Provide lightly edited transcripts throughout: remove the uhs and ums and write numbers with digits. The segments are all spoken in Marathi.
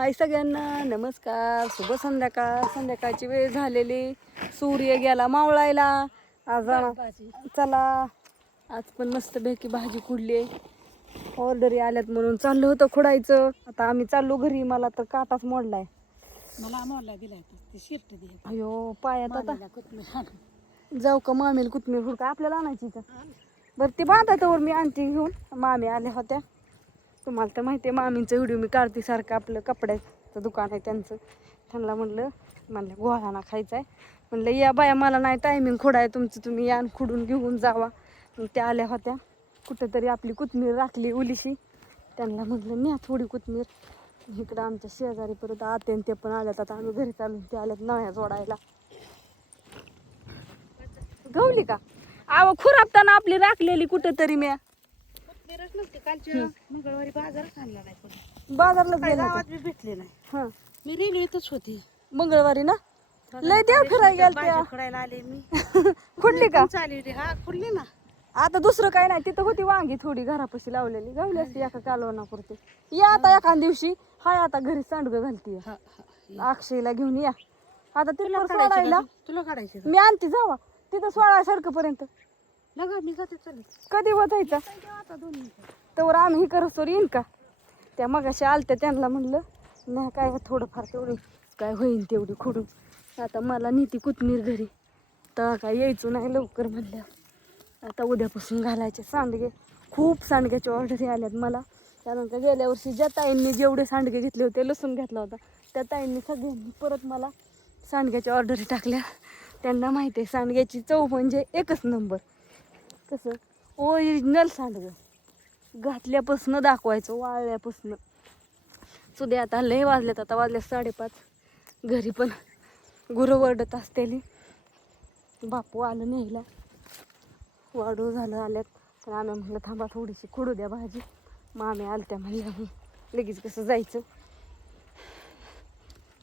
हाय सगळ्यांना नमस्कार. शुभ संध्याकाळ. संध्याकाळची वेळ झालेली, सूर्य गेला मावळायला. आज चला आज पण मस्तपैकी भाजी खुडली. ऑर्डरी आल्यात म्हणून चाललं होतं खुडायचं. आता आम्ही चाललो घरी. मला तर काटाच मोडलाय. मला मोडला दिलाय ते शिर्ट दे. अयो पायात आता जाऊ का मामीला कोथमीर हुडका आपल्याला आणायची का? बरं ते बांधायच्यावर मी आणते घेऊन. मामी आल्या होत्या. तुम्हाला तर माहिती आहे मामींचा व्हिडिओ मी काढते सारखं. आपलं कपड्याचं दुकान आहे त्यांचं. त्यांना म्हणलं गोळाना खायचा आहे. म्हणलं या बाया मला नाही टायमिंग खोडाय तुमचं, तुम्ही या खुडून घेऊन जावा. मग त्या आल्या होत्या. कुठंतरी आपली कोथमीर राखली उलीशी. त्यांना म्हटलं न्या थोडी कोथमीर. इकडं आमच्या शेजारी परत आत्यान ते पण आल्यात. आता आम्ही घरी चालून ते आल्यात नळ्या जोडायला. गवली का आव खुरापताना आपली राखलेली कुठंतरी म्या मंगळवारी बाजारात आणला नाही पण बाजारलाच गेला गावात बी भेटले नाही. हा मी रेल्वेतच होती मंगळवारी ना. लय देव फिरायला गेलत्या. खुडायला आले मी. खुडली का? चालली हा खुडली ना. आता दुसरं काय नाही. तिथं होती वांगी थोडी घरापाशी लावलेली. गावली असती एका कालवणापुरती. या आता एका दिवशी. हाय आता घरी सांडगं घालती. अक्षयला घेऊन या आता तिला सोडायला. तुला काढायचे मी आणते जावा तिथं सोळा सडकपर्यंत. लगा मी जाते चालेल. कधी होतायचा आता 2 मिनिटं तर आम्ही करसोर येईन का? त्या मगाशी आलत्या त्यांना म्हणलं नाही काय थोडंफार तेवढी काय होईन तेवढी खुडून. आता मला नीती कोथमीर घरी तर काय यायचं नाही लवकर म्हणल्या. आता उद्यापासून घालायचे सांडगे. खूप सांडग्याच्या ऑर्डरी आल्यात मला. कारण का गेल्या वर्षी ज्या ताईंनी जेवढे सांडगे घेतले होते, लसूण घेतला होता, त्या ताईंनी सगळ्यांनी परत मला सांडग्याच्या ऑर्डरी टाकल्या. त्यांना माहिती आहे सांडग्याची चव म्हणजे एकच नंबर. कसं ओरिजिनल सांडगं घातल्यापासून दाखवायचं वाळल्यापासून. सुद्या आता लय वाजल्यात. आता वाजल्या 5:30. घरी पण गुरं वरडत असतेली. बापू आलं न्यायला. वाढू झालं आल्यात. तर आम्ही म्हटलं थांबा थोडीशी खुडू द्या भाजी. मामी आलत्या म्हणलं लगेच कसं जायचं.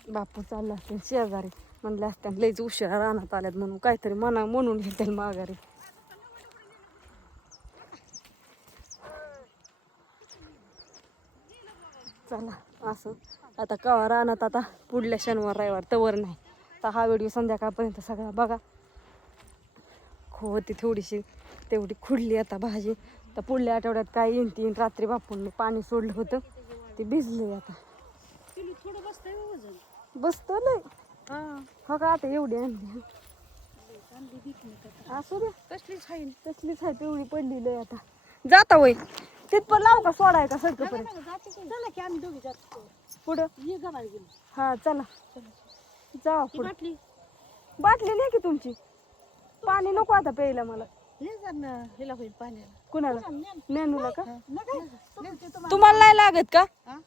बापू चालला असते शेजारी. म्हणलं असत्या लयच उशिरा रानात आल्यात म्हणून काहीतरी म्हणून घेतील माघारी. चला असं आता कवा रानात आता पुढल्या शनिवार रविवार तवर नाही. आता हा व्हिडिओ संध्याकाळपर्यंत सगळा बघा. होती थोडीशी तेवढी खुडली आता भाजी. तर पुढल्या आठवड्यात काय येईन तीन. रात्री बापूंनी पाणी सोडलं होतं ते भिजले. आता थोडं बसतंय वजन बसतं लय. हो का आता एवढी आणली असू दे. कसलीच खाईल तसलीच आहे तेवढी पडलेली आहे. आता जाता होय तिथपर लाव का सोडाय का सडकपर्यंत. चला की आम्ही दोघी जातो पुढं ये गबाळ गेली. हा चला जावा पुढं. बाटली बाटली नाही की तुमची. पाणी नको आता प्यायला मला. हिला होईल पाण्याला. कुणाला नेनूला का? तुम्हाला तुम्हाला नाही लागत का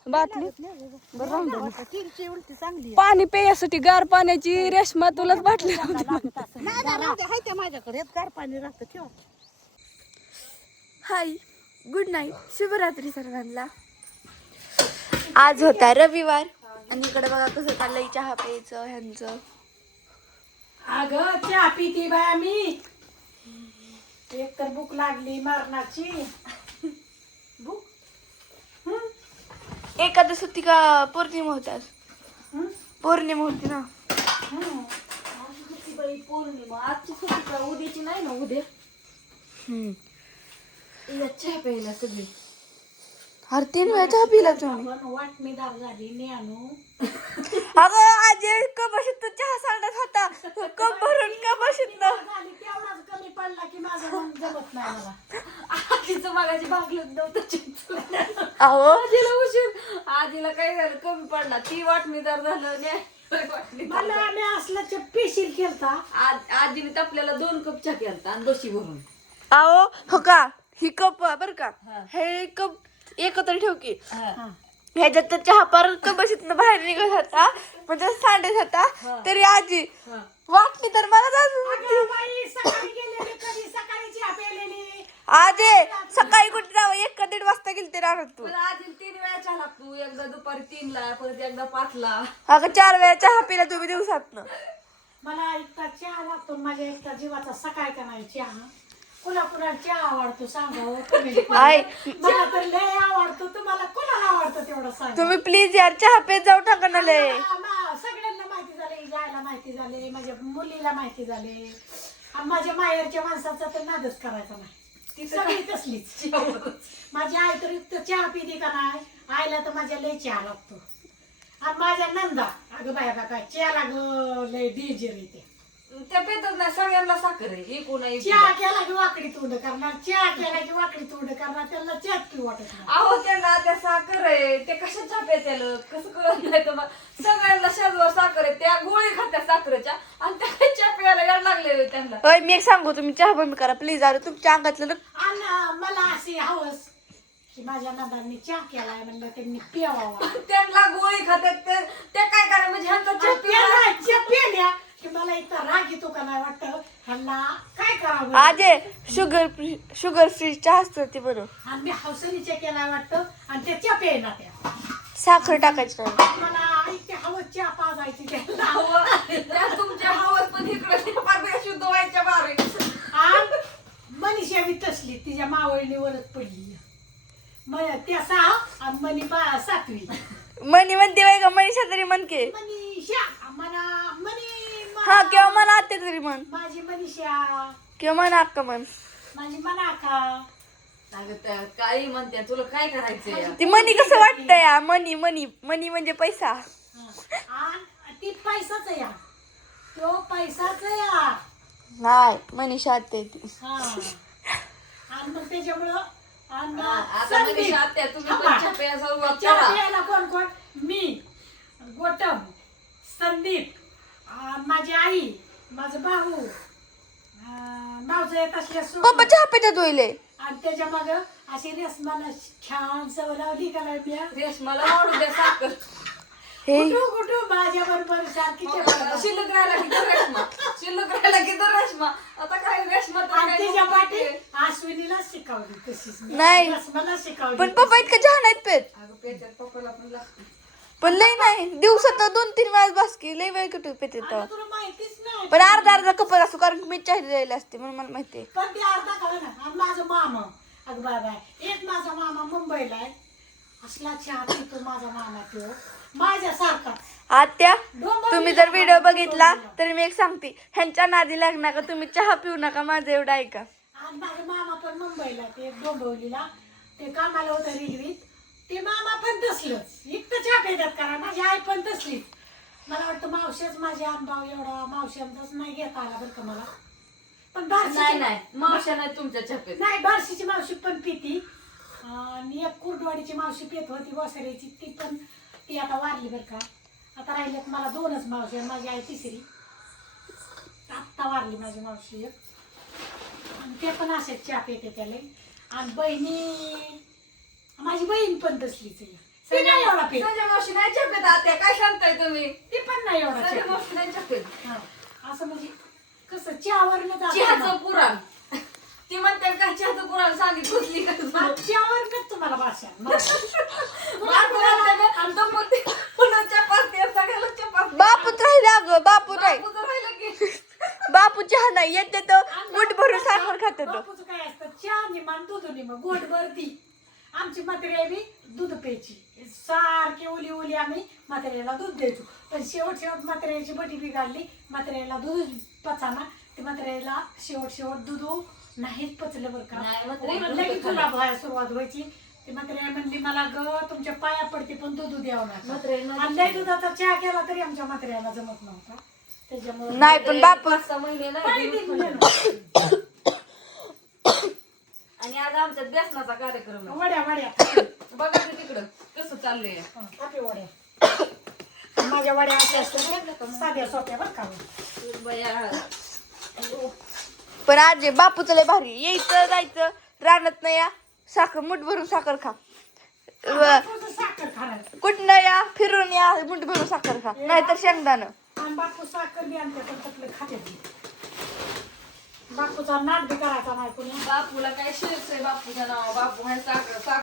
बाटली? बरं राहून द्या. तिरची उलटी चांगली पाणी प्यायसाठी गार पाण्याची रेशमा तुलाच बाटली आहे माझ्याकडे गार पाणी राहतं ठेवा. हाय गुड नाईट शुभरात्री सर्वांना. आज होता रविवार आणि इकडे बघा कसं चाललंय चहा प्यायचं ह्यांचं. अगं चहा पिती बाया मी. एक तर भूक लागली मरणाची. भूक एकादश होती का पौर्णिमा होतात? पौर्णिमा होती ना. पौर्णिमा आजची सुट्टी का उद्याची नाही ना. उद्या चहा प्यायला सगळी. हर 3 वेळा चहा पिला तुम्ही? वाटणीदार झाली नेणू. अगं आज कपाशीत चहा सांडत होता. कप भरून कपाशीत झाली तेवढाच कमी पडला की माझं मन जमत नाही मला. आजीचं मागाची भागलंच नव्हतं. अहो आजीला उशीर. आजीला काय झालं कमी पडला. ती वाटणीदार झालं मला आम्ही असल्याच्या पेशील केलता. आजीने आपल्याला 2 कप चहा केलता आणि बशी भरून. अहो हो का ही कप बर का हे कप एकत्र ठेव की. ह्याच्यात तर चहा परत कपाशीत बाहेर निघत होता म्हणजे सांडत होता. तरी आजी वाटली तर मला आजी सकाळी कुठे जावं 1-1:30 वाजता गेली ते राहत तू. आजी 3 वेळा चहा लागतो. एकदा दुपारी 3ला परत एकदा 5ला. अगं 4 वेळा चहा पिला तुम्ही दिवसातनं. मला एकटा चहा लागतो. माझ्या एकटा जीवाचा सकाळ का नाही चहा. कुणा कुणाला चहा आवडतो सांगा comment आय करून. मला तर लय आवडतो, तुम्हाला कोणाला आवडतं तेवढं सांगा. तुम्ही प्लीज यार चहा पेत जाऊ टाका ना लय. सगळ्यांना माहिती झाले, जायला माहिती झाले, माझ्या मुलीला माहिती झाले, आणि माझ्या माहेरच्या माणसाचा तर नादच करायचा नाही. ती सगळी तसलीच. माझी आई तर इतकं चहा पिते का नाही, आईला तर माझ्या लय चहा लागतो. आणि माझ्या नंदा अगं बाय बाय चहा ग लय डेंजर येते. त्या पेतच नाही सगळ्यांना साखर आहे ही कोणा चहा केला की वाकडी तोंड करणार, चहा केला की वाकडी तोंड करणार, त्यांना चहाच पिऊ वाटत नाही. अहो त्यांना त्या साखर आहे ते कशा छाप्या त्याला कसं कळत नाही तुम्हाला सगळ्यांना शेजवर साखर आहे त्या गोळी खात्या साखरेच्या आणि त्या छाप्याला याड लागलेले त्यांना. होय मी एक सांगू तुम्ही चहा बंद करा प्लीज. अरे तुमच्या अंगातलं ना आणि मला अशी हवस की माझ्या नंदांनी चहा केलाय म्हणलं त्यांनी पिवावा. त्यांना गोळी खात्यात त्या काय करा म्हणजे ह्यांचा चहा पिला. पेल्या की मला इतका राग येतो का नाही वाटत ह्यांना काय करावं. आजे शुगर फ्री चहा असतो ती बरोबर. आणि मी हौसनीच्या केलाय वाटतं आणि त्या चहा पेना त्या साखर टाकायची नाही. मला इतके हवस चहा पाजायची त्याला. अहो, त्या तुमच्या हवस पण इकडे पारड्या शुद्ध व्हायच्या बारे. आणि मनीषा बी तसली तिच्या मावळणीवरच पडली. त्या 6 आणि मनी 7वी. मनी म्हणते बाई का मनीषा तरी म्हणके. मनीषा मला हा किंवा म्हणा आत्या तरी म्हण माझी मनीषा, किंवा म्हणा अक्का म्हण. माझी मनाका. अगं त्या काही म्हणते तुला काय करायचंय ती मनी कसं वाटतं या मनी मनी मनी म्हणजे पैसा. आणि ती पैसाच या, तो पैसाच या. नाही मनीषा आत्या ती. हा. आणि मग त्याच्यामुळं आणि आता संदीप. मनीषा आत्या तुम्ही थांबा. पण छाप्या सुरुवात चहा करा. प्यायला कोण कोण? मी, गोटम, संदीप, माझी आई, माझं भाऊ, मावचं येत असल्या पप्पा चहा पेतात होईल. आणि त्याच्या माग अशी रेसमाला छान सवय लावली का नाही मी? रेशमाला वाढू द्या साखर. हे कुठू माझ्या बरोबर सारखी चहा. शिल्लक राहायला की तर रेशमा शिल्लक राहायला की तर रेशमा आता काय रेशमा तर आणि काय त्याच्या पाठी नको. अश्विनीला शिकवली तशीच नाही. रेसमाला शिकवली. पण पप्पा इतकं चहा नाहीत पेत. अगं पेच्यात पप्पाला पण लागतं. पण लय नाही दिवसात 2-3 वेळा बस की लय वेळ कुठे पेत आणि तुला माहितीच नाही. पण अर्धा कप असतो कारण मी चहा द्यायला असते म्हणून मला माहितीये. पण ते अर्धा खावे ना. आणि माझं मामा अगं बाबा एक माझा मामा मुंबईला आहे. असला चहा पितो माझा मामा तो माझ्यासारखा. आत्या तुम्ही जर व्हिडिओ बघितला तर मी एक सांगते ह्यांच्या नादी लागणार का तुम्ही चहा पिऊ नका माझं एवढं ऐका. आणि माझा मामा पण मुंबईला ते डोंबिवलीला ते कामाला होतं रेल्वेत. ते मामा पण तसलंच इतकं चहा पितात करा. माझी आई पण तसलीच. मला वाटतं मावशीच माझे अनुभव एवढा मावशांचाच नाही घेता आला बरं का मला. पण नाही नाही मावशा नाही तुमच्या छापेत. नाही बार्शीची मावशी पण पिती. आणि एक कुर्डवाडीची मावशी पेत होती वसऱ्याची ती पण ती आता वारली बरं का. आता राहिल्यात मला 2च मावशी आणि माझी आई तिसरी. आत्ता वारली माझी मावशी एक. आणि ते पण असेच चहा पिते त्याला. आणि बहिणी माझी बहीण पण तसलीच आहे. ती नाही एवढा पेत. संजय मावशी नाही छापेत आत्या काय सांगताय तुम्ही. ती पण नाही एवढा संजय चहा मावशी नाही छापेत. पित. हा. असं म्हणजे कसं चहावरनच चहाचं पुराण ती म्हणते काय चहाचं पुराण सांगितलं कुठली का तुला? चहावरनच तुम्हाला भाषा. बापूच राहिला अगं बापू नाही. राहिलं बापू चहा नाही येते तर मुठ भरून साखर खात होतं. बापूचं काय असतं चहा निमान दूध निम गोड भरती. आमची म्हातारी बी दूध प्यायची सारखी ओली ओली आम्ही म्हाताऱ्याला दूध द्यायचो. पण शेवट म्हाताऱ्याची बटी बिघडली. म्हाताऱ्याला दूध पचाना. ते म्हाताऱ्याला शेवट दूध नाहीच पचलं बरं नाही, का. म्हातारी दूध लगेच खाल्लं. तुला भया सुरुवात व्हायची. ते म्हाताऱ्या म्हणली मला ग तुमच्या पाया पडते पण दूध द्यावं म्हाताऱ्याला नका. आणि लय दुधाचा चहा केला तरी आमच्या म्हाताऱ्याला जमत नव्हता. त्याच्यामुळे नाही पण बापू 5-6 महिने नाही पाणी दूध दिलं खाल्लं. ना. आणि आज आमच्यात व्यसनाचा कार्यक्रम आहे. वड्या बघा की तिकडं कसं चाललंय. आपल्या वड्या माझ्या वड्या अशा असतात साध्या सोप्या बरं का. बया पण आजी बापूचं लय भारी यायचं जायचं रानात नाही या साखर मुठ भरून साखर खा. बापूचं साखर खाणार. कुठनं या फिरून या मुठ भरून साखर खा नाहीतर शेंगदाणं. आणि बापू साखर बी आणते पण तसलं खाते. बापूचा नाद बी करायचा नाही कोणी. बापूला काय शिरच आहे बापूचं नाव बापू आहे साखर